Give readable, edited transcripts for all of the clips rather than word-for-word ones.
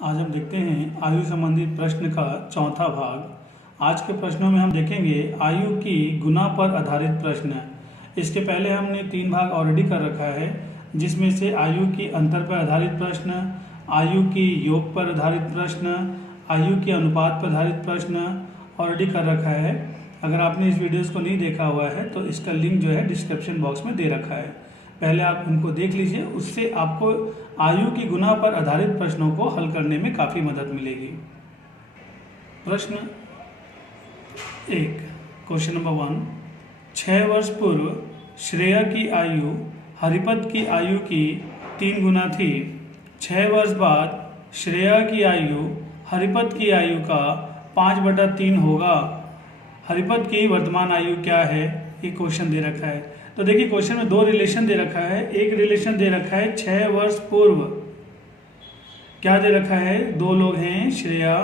आज हम देखते हैं आयु संबंधित प्रश्न का चौथा भाग। आज के प्रश्नों में हम देखेंगे आयु की गुना पर आधारित प्रश्न। इसके पहले हमने 3 भाग ऑलरेडी कर रखा है, जिसमें से आयु की अंतर पर आधारित प्रश्न, आयु की योग पर आधारित प्रश्न, आयु के अनुपात पर आधारित प्रश्न ऑलरेडी कर रखा है। अगर आपने इस वीडियोज़ को नहीं देखा हुआ है तो इसका लिंक जो है डिस्क्रिप्शन बॉक्स में दे रखा है, पहले आप उनको देख लीजिए। उससे आपको आयु की गुना पर आधारित प्रश्नों को हल करने में काफ़ी मदद मिलेगी। प्रश्न 1, क्वेश्चन नंबर 1। 6 वर्ष पूर्व श्रेया की आयु हरिपद की आयु की 3 गुना थी। 6 वर्ष बाद श्रेया की आयु हरिपद की आयु का 5/3 होगा। हरिपद की वर्तमान आयु क्या है, ये क्वेश्चन दे रखा है। तो देखिए क्वेश्चन में 2 रिलेशन दे रखा है। एक रिलेशन दे रखा है 6 वर्ष पूर्व, क्या दे रखा है, 2 लोग हैं श्रेया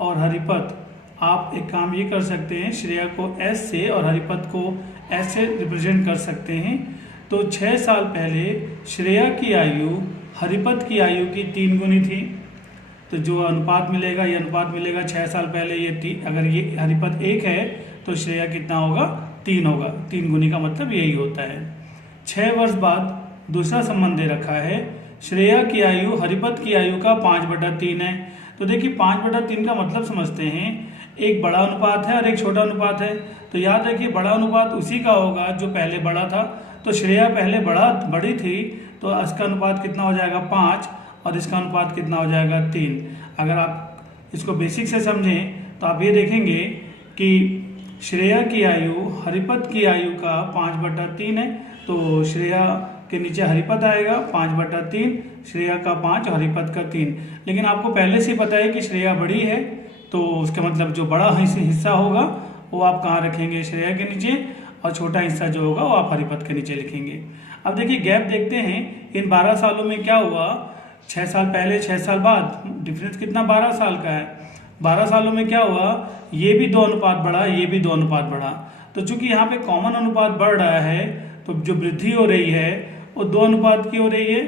और हरिपद। आप एक काम ये कर सकते हैं, श्रेया को एस से और हरिपद को एस से रिप्रेजेंट कर सकते हैं। तो 6 साल पहले श्रेया की आयु हरिपद की आयु की 3 गुनी थी। तो जो अनुपात मिलेगा, ये अनुपात मिलेगा 6 साल पहले ये अगर ये हरिपद 1 है तो श्रेया कितना होगा, 3 होगा। 3 गुनी का मतलब यही होता है। 6 वर्ष बाद दूसरा संबंध दे रखा है, श्रेया की आयु हरिपद की आयु का 5/3 है। तो देखिए 5/3 का मतलब समझते हैं, एक बड़ा अनुपात है और एक छोटा अनुपात है। तो याद रखिए बड़ा अनुपात उसी का होगा जो पहले बड़ा था। तो श्रेया पहले बड़ी थी, तो इसका अनुपात कितना हो जाएगा, 5, और इसका अनुपात कितना हो जाएगा, 3। अगर आप इसको बेसिक से समझें तो आप ये देखेंगे कि श्रेया की आयु हरिपद की आयु का 5/3 है। तो श्रेया के नीचे हरिपद आएगा, 5/3, श्रेया का 5 और हरिपद का 3। लेकिन आपको पहले से पता है कि श्रेया बड़ी है, तो उसका मतलब जो बड़ा हिस्सा होगा वो आप कहाँ रखेंगे, श्रेया के नीचे, और छोटा हिस्सा जो होगा वो आप हरिपद के नीचे लिखेंगे। अब देखिए गैप देखते हैं, इन 12 सालों में क्या हुआ, 6 साल पहले 6 साल बाद, डिफरेंस कितना, 12 साल का है। 12 सालों में क्या हुआ, ये भी 2 अनुपात बढ़ा, ये भी 2 अनुपात बढ़ा। तो चूंकि यहाँ पे कॉमन अनुपात बढ़ रहा है, तो जो वृद्धि हो रही है वो 2 अनुपात की हो रही है।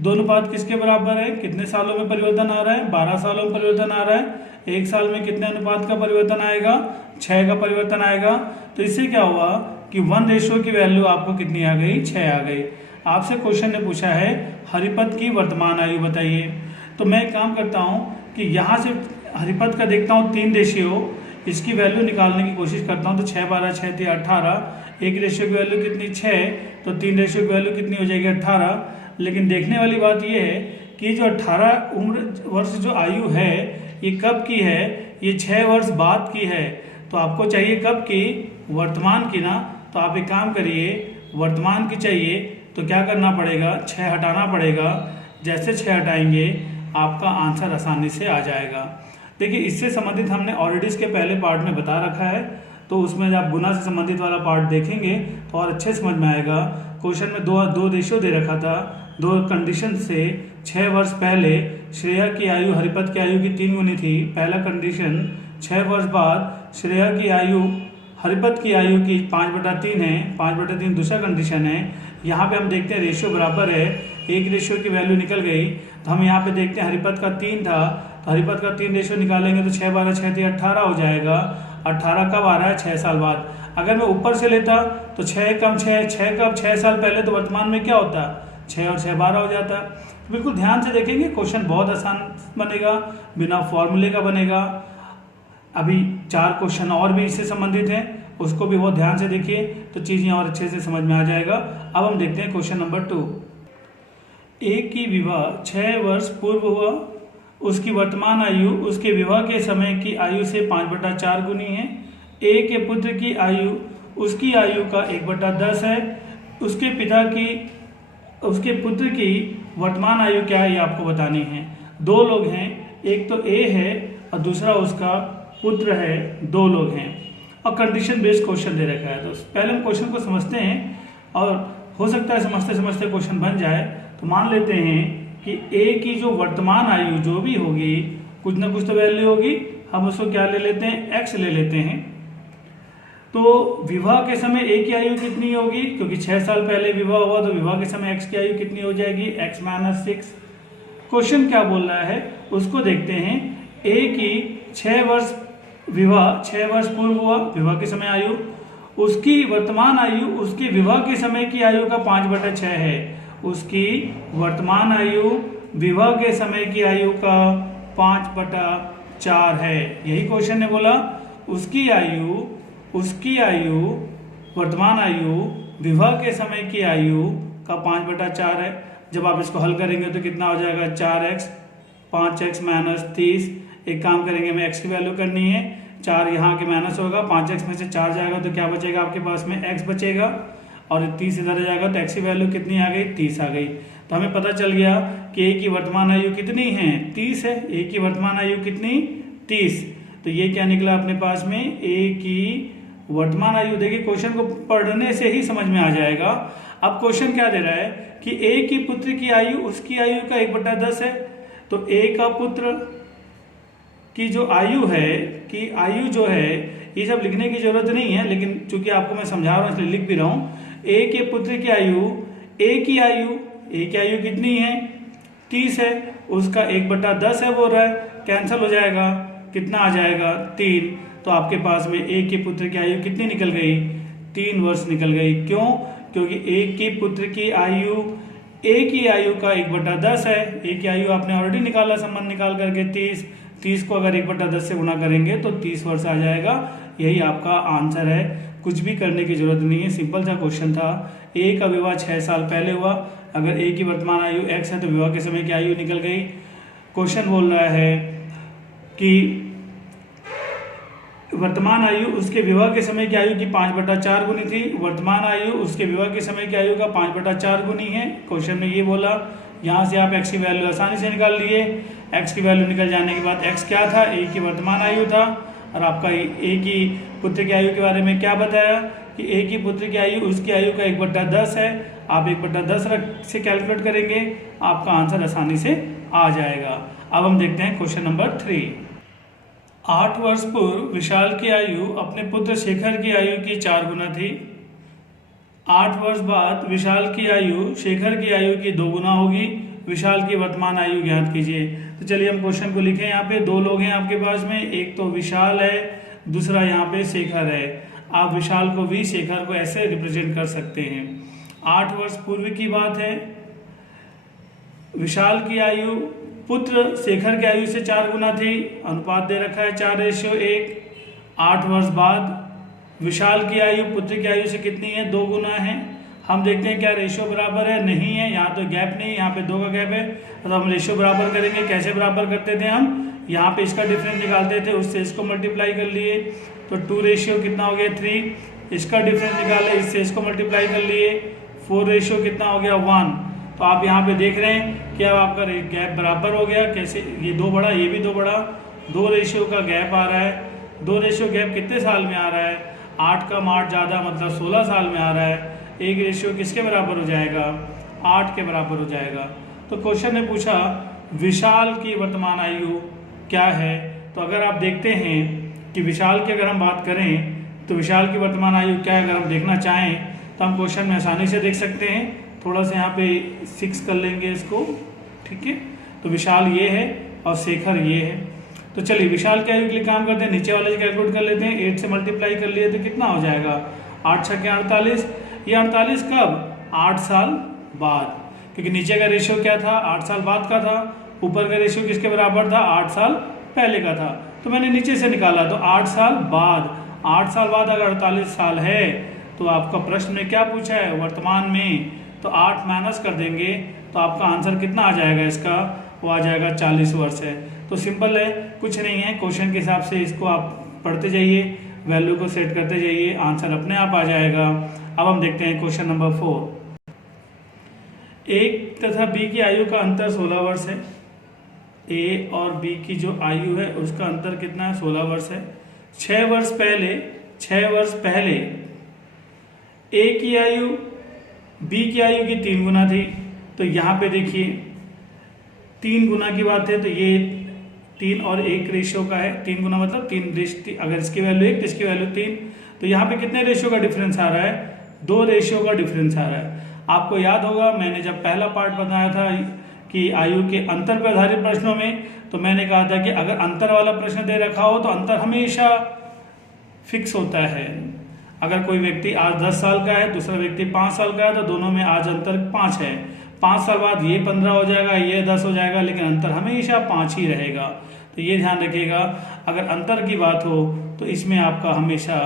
2 अनुपात किसके बराबर है, कितने सालों में परिवर्तन आ रहा है, 12 सालों में परिवर्तन आ रहा है। 1 साल में कितने अनुपात का परिवर्तन आएगा, 6 का परिवर्तन आएगा। तो इससे क्या हुआ कि 1 की वैल्यू आपको कितनी आ गई, 6 आ गई। आपसे क्वेश्चन ने पूछा है हरिपद की वर्तमान आयु बताइए। तो मैं एक काम करता हूँ कि यहाँ से हरिपद का देखता हूँ 3 रेशियो, इसकी वैल्यू निकालने की कोशिश करता हूँ। तो 6 12 6 3 18, 1 रेशियो की वैल्यू कितनी, 6, तो 3 रेशियो की वैल्यू कितनी हो जाएगी, 18। लेकिन देखने वाली बात यह है कि जो 18 वर्ष जो आयु है ये कब की है, ये 6 वर्ष बाद की है। तो आपको चाहिए कब की, वर्तमान की ना। तो आप एक काम करिए, वर्तमान की चाहिए तो क्या करना पड़ेगा, 6 हटाना पड़ेगा। जैसे 6 हटाएंगे आपका आंसर आसानी से आ जाएगा। देखिए इससे संबंधित हमने ऑलरेडी इसके पहले पार्ट में बता रखा है, तो उसमें जब आप गुना से संबंधित वाला पार्ट देखेंगे तो और अच्छे समझ में आएगा। क्वेश्चन में दो रेशियो दे रखा था, 2 कंडीशन से। 6 वर्ष पहले श्रेया की आयु हरिपद की आयु की 3 गुनी थी, पहला कंडीशन। 6 वर्ष बाद श्रेया की आयु हरिपद की आयु की 5/3 है, 5/3 दूसरा कंडीशन है। यहाँ पे हम देखते हैं रेशियो बराबर है, 1 रेशियो की वैल्यू निकल गई। तो हम यहाँ पे देखते हैं हरिपद का 3 था, तो हरिपद का 3 रेशियो निकालेंगे तो 6 12 6 3 18 हो जाएगा। 18 कब आ रहा है, 6 साल बाद। अगर मैं ऊपर से लेता तो 6 कम 6, 6 कब, 6 साल पहले, तो वर्तमान में क्या होता, 6 और 6 12 हो जाता। तो बिल्कुल ध्यान से देखेंगे, क्वेश्चन बहुत आसान बनेगा, बिना फॉर्मूले का बनेगा। अभी 4 क्वेश्चन और भी इससे संबंधित हैं, उसको भी बहुत ध्यान से देखिए तो चीज़ें और अच्छे से समझ में आ जाएगा। अब हम देखते हैं क्वेश्चन नंबर 2। ए की विवाह 6 वर्ष पूर्व हुआ, उसकी वर्तमान आयु उसके विवाह के समय की आयु से 5/4 गुनी है। ए के पुत्र की आयु उसकी आयु का 1/10 है। उसके पुत्र की वर्तमान आयु क्या है, ये आपको बतानी है। 2 लोग हैं, एक तो ए है और दूसरा उसका पुत्र है, 2 लोग हैं और कंडीशन बेस्ड क्वेश्चन दे रखा है। तो पहले हम क्वेश्चन को समझते हैं, और हो सकता है समझते समझते क्वेश्चन बन जाए। तो मान लेते हैं कि ए की जो वर्तमान आयु जो भी होगी, कुछ ना कुछ तो वैल्यू होगी, हम उसको क्या ले लेते हैं, x ले लेते हैं। तो विवाह के समय ए की आयु कितनी होगी, क्योंकि 6 साल पहले विवाह हुआ, तो विवाह के समय x की आयु कितनी हो जाएगी, x - 6। क्वेश्चन क्या बोल रहा है उसको देखते हैं। ए की 6 वर्ष विवाह 6 वर्ष पूर्व हुआ, विवाह के समय आयु, उसकी वर्तमान आयु उसकी विवाह के समय की आयु का 5/6 है। उसकी वर्तमान आयु विवाह के समय की आयु का 5/4 है। यही क्वेश्चन ने बोला उसकी आयु वर्तमान आयु विवाह के समय की आयु का 5/4 है। जब आप इसको हल करेंगे तो कितना हो जाएगा 4x 5x माइनस 30। एक काम करेंगे, हमें x की वैल्यू करनी है, 4 यहाँ के माइनस होगा, 5x में से 4 जाएगा तो क्या बचेगा आपके पास में x बचेगा, और 30 इधर जाएगा तो x की वैल्यू कितनी आ गई 30 आ गई। तो हमें पता चल गया कि a की वर्तमान आयु कितनी है 30 है। a की वर्तमान आयु कितनी 30। तो ये क्या निकला अपने पास में a की वर्तमान आयु। देखिए क्वेश्चन को पढ़ने से ही समझ में आ जाएगा। अब क्वेश्चन क्या दे रहा है कि a की पुत्र की आयु उसकी आयु का 1/10 है। तो a का पुत्र की जो आयु है कि आयु जो है, ये सब लिखने की जरूरत नहीं है, लेकिन चूंकि आपको मैं समझा रहा हूँ इसलिए लिख भी रहा हूँ। a के पुत्र की आयु a की आयु कितनी है 30 है, उसका 1/10 है बोल रहा है, कैंसिल हो जाएगा, कितना आ जाएगा 3। तो आपके पास में a के पुत्र की आयु कितनी निकल गई 3 वर्ष निकल गई। क्यों? क्योंकि a के पुत्र की आयु a की आयु का 1/10 है। a की आयु आपने ऑलरेडी निकाला, संबंध निकाल करके 30 को अगर 1/10 से गुणा करेंगे तो 30 वर्ष आ जाएगा। यही आपका आंसर है, कुछ भी करने की जरूरत नहीं है, सिंपल सा क्वेश्चन था। a का विवाह 6 साल पहले हुआ, अगर a की वर्तमान आयु x है तो विवाह के समय की आयु निकल गई। क्वेश्चन बोल रहा है कि वर्तमान आयु उसके विवाह के समय की आयु की 5/4 गुनी थी, वर्तमान आयु उसके विवाह के समय की आयु का 5/4 गुनी है। क्वेश्चन में ये बोला, यहाँ से आप x की वैल्यू आसानी से निकाल लिए। x की वैल्यू निकल जाने के बाद x क्या था a की वर्तमान आयु था, और आपका a की पुत्र की आयु के बारे में क्या बताया कि a की पुत्र की आयु उसकी आयु का 1/10 है। आप 1/10 से कैलकुलेट करेंगे, आपका आंसर आसानी से आ जाएगा। अब हम देखते हैं क्वेश्चन नंबर 3। 8 वर्ष पूर्व विशाल की आयु अपने पुत्र शेखर की आयु की 4 गुना थी। 8 वर्ष बाद विशाल की आयु शेखर की आयु की 2 गुना होगी। विशाल की वर्तमान आयु ज्ञात कीजिए। तो चलिए हम क्वेश्चन को लिखें। यहाँ पे 2 लोग हैं आपके पास में, एक तो विशाल है, दूसरा यहाँ पे शेखर है। आप विशाल को भी शेखर को ऐसे रिप्रेजेंट कर सकते हैं। 8 वर्ष पूर्व की बात है, विशाल की आयु पुत्र शेखर की आयु से 4 गुना थी, अनुपात दे रखा है 4:1। 8 वर्ष बाद विशाल की आयु पुत्र की आयु से कितनी है 2 गुना है। हम देखते हैं क्या रेशियो बराबर है, नहीं है, यहाँ तो गैप नहीं, यहाँ पे 2 का गैप है, तो हम रेशियो बराबर करेंगे। कैसे बराबर करते थे हम, यहाँ पे इसका डिफरेंस निकालते थे, उससे इसको मल्टीप्लाई कर लिए तो 2 रेशियो कितना हो गया 3। इसका डिफरेंस निकाले, इससे इसको मल्टीप्लाई कर लिए, 4 रेशियो कितना हो गया 1। तो आप यहाँ पे देख रहे हैं कि अब आपका गैप बराबर हो गया। कैसे, ये 2 बड़ा ये भी 2 बड़ा, 2 रेशियो का गैप आ रहा है। 2 रेशियो गैप कितने साल में आ रहा है, 8 कम 8 ज़्यादा मतलब 16 साल में आ रहा है। 1 रेशियो किसके बराबर हो जाएगा 8 के बराबर हो जाएगा। तो क्वेश्चन ने पूछा विशाल की वर्तमान आयु क्या है। तो अगर आप देखते हैं कि विशाल की अगर हम बात करें तो विशाल की वर्तमान आयु क्या है, अगर हम देखना चाहें तो हम क्वेश्चन में आसानी से देख सकते हैं। थोड़ा सा यहाँ पे 6 कर लेंगे इसको, ठीक है। तो विशाल ये है और शेखर ये है। तो चलिए विशाल की आयु के लिए काम करते हैं, नीचे वाले से कैलकुलेट कर लेते हैं। 8 से मल्टीप्लाई कर लिए तो कितना हो जाएगा 8 छक्के 48। ये 48 कब 8 साल बाद, क्योंकि नीचे का रेशियो क्या था 8 साल बाद का था, ऊपर का रेशियो किसके बराबर था 8 साल पहले का था। तो मैंने नीचे से निकाला तो 8 साल बाद, 8 साल बाद अगर 48 साल है तो आपका प्रश्न में क्या पूछा है वर्तमान में, तो 8 माइनस कर देंगे तो आपका आंसर कितना आ जाएगा, इसका वो आ जाएगा 40 वर्ष है। तो सिंपल है, कुछ नहीं है, क्वेश्चन के हिसाब से इसको आप पढ़ते जाइए, वैल्यू को सेट करते जाइए, आंसर अपने आप आ जाएगा। अब हम देखते हैं क्वेश्चन नंबर 4। ए तथा बी की आयु का अंतर 16 वर्ष है। ए और बी की जो आयु है उसका अंतर कितना है 16 वर्ष है। 6 वर्ष पहले ए की आयु बी की आयु की 3 गुना थी। तो यहाँ पे देखिए 3 गुना की बात है, तो ये 3 और 1 रेशियो का है। 3 गुना मतलब 3, अगर इसकी वैल्यू 1 तो इसकी वैल्यू 3। तो यहाँ पे कितने रेशियो का डिफरेंस आ रहा है 2 रेशियो का डिफरेंस आ रहा है। आपको याद होगा मैंने जब पहला पार्ट बताया था कि आयु के अंतर पर आधारित प्रश्नों में, तो मैंने कहा था कि अगर अंतर वाला प्रश्न दे रखा हो तो अंतर हमेशा फिक्स होता है। अगर कोई व्यक्ति आज 10 साल का है, दूसरा व्यक्ति 5 साल का है, तो दोनों में आज अंतर 5 है। 5 साल बाद ये 15 हो जाएगा, ये 10 हो जाएगा, लेकिन अंतर हमेशा 5 ही रहेगा। तो ये ध्यान रखिएगा, अगर अंतर की बात हो तो इसमें आपका हमेशा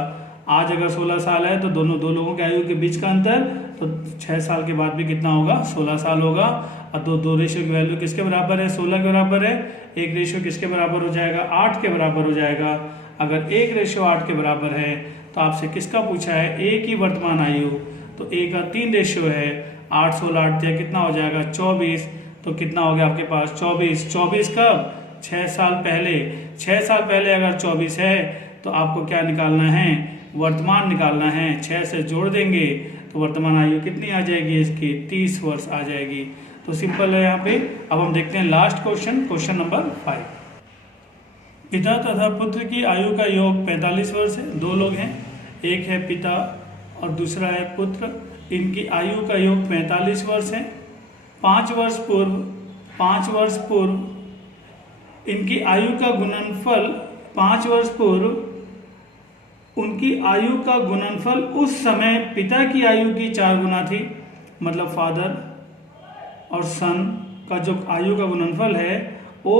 आज अगर 16 साल है तो दो लोगों के आयु के बीच का अंतर तो 6 साल के बाद भी कितना होगा, 16 साल होगा। और दो रेशियो की वैल्यू किसके बराबर है, 16 के बराबर है। एक रेशियो किसके बराबर हो जाएगा, 8 के बराबर हो जाएगा। अगर एक रेशियो 8 के बराबर है तो आपसे किसका पूछा है, ए की वर्तमान आयु। तो ए का 3 रेशियो है, 8 16 8 दिया, कितना हो जाएगा 24। तो कितना हो गया आपके पास 24 कब, 6 साल पहले। 6 साल पहले अगर 24 है तो आपको क्या निकालना है, वर्तमान निकालना है। 6 से जोड़ देंगे तो वर्तमान आयु कितनी आ जाएगी इसकी, 30 वर्ष आ जाएगी। तो सिंपल है यहाँ पे। अब हम देखते हैं लास्ट क्वेश्चन नंबर 5। पिता तथा पुत्र की आयु का योग 45 वर्ष है। 2 लोग हैं, एक है पिता और दूसरा है पुत्र। इनकी आयु का योग 45 वर्ष है। 5 वर्ष पूर्व इनकी आयु का गुणनफल, 5 वर्ष पूर्व उनकी आयु का गुणनफल उस समय पिता की आयु की 4 गुना थी। मतलब फादर और सन का जो आयु का गुणनफल है वो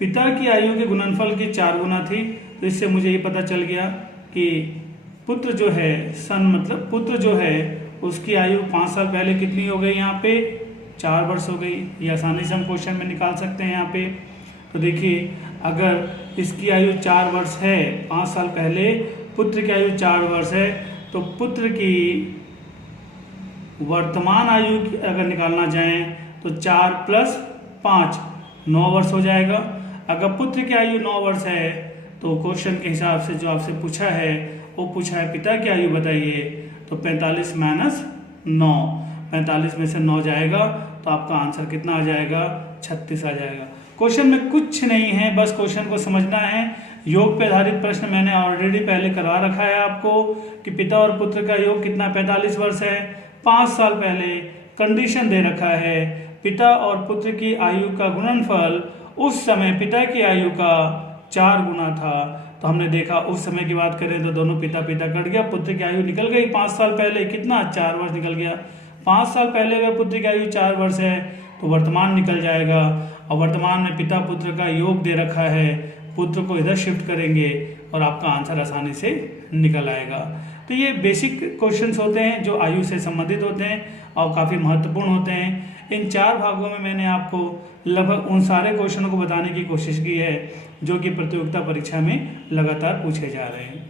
पिता की आयु के गुणनफल की 4 गुना थी। तो इससे मुझे ये पता चल गया कि पुत्र जो है, सन मतलब पुत्र जो है, उसकी आयु 5 साल पहले कितनी हो गई, यहाँ पे 4 वर्ष हो गई। ये आसानी से हम क्वेश्चन में निकाल सकते हैं यहाँ पे। तो देखिए, अगर इसकी आयु 4 वर्ष है, 5 साल पहले पुत्र की आयु 4 वर्ष है, तो पुत्र की वर्तमान आयु अगर निकालना चाहें तो 4 + 5 9 वर्ष हो जाएगा। अगर पुत्र की आयु 9 वर्ष है तो क्वेश्चन के हिसाब से जो आपसे पूछा है वो पूछा है पिता की आयु बताइए, तो 45 - 9, 45 में से 9 जाएगा तो आपका आंसर कितना आ जाएगा, 36 आ जाएगा। क्वेश्चन में कुछ नहीं है, बस क्वेश्चन को समझना है। योग पे आधारित प्रश्न मैंने ऑलरेडी पहले करवा रखा है आपको कि पिता और पुत्र का योग कितना 45 वर्ष है। 5 साल पहले कंडीशन दे रखा है, पिता और पुत्र की आयु का गुणनफल उस समय पिता की आयु का 4 गुना था। तो हमने देखा उस समय की बात करें तो दोनों पिता कट गया, पुत्र की आयु निकल गई 5 साल पहले, कितना 4 वर्ष निकल गया। 5 साल पहले अगर पुत्र की आयु 4 वर्ष है तो वर्तमान निकल जाएगा, और वर्तमान में पिता पुत्र का योग दे रखा है, पुत्र को इधर शिफ्ट करेंगे और आपका आंसर आसानी से निकल आएगा। तो ये बेसिक क्वेश्चंस होते हैं जो आयु से संबंधित होते हैं और काफ़ी महत्वपूर्ण होते हैं। इन 4 भागों में मैंने आपको लगभग उन सारे क्वेश्चनों को बताने की कोशिश की है जो कि प्रतियोगिता परीक्षा में लगातार पूछे जा रहे हैं।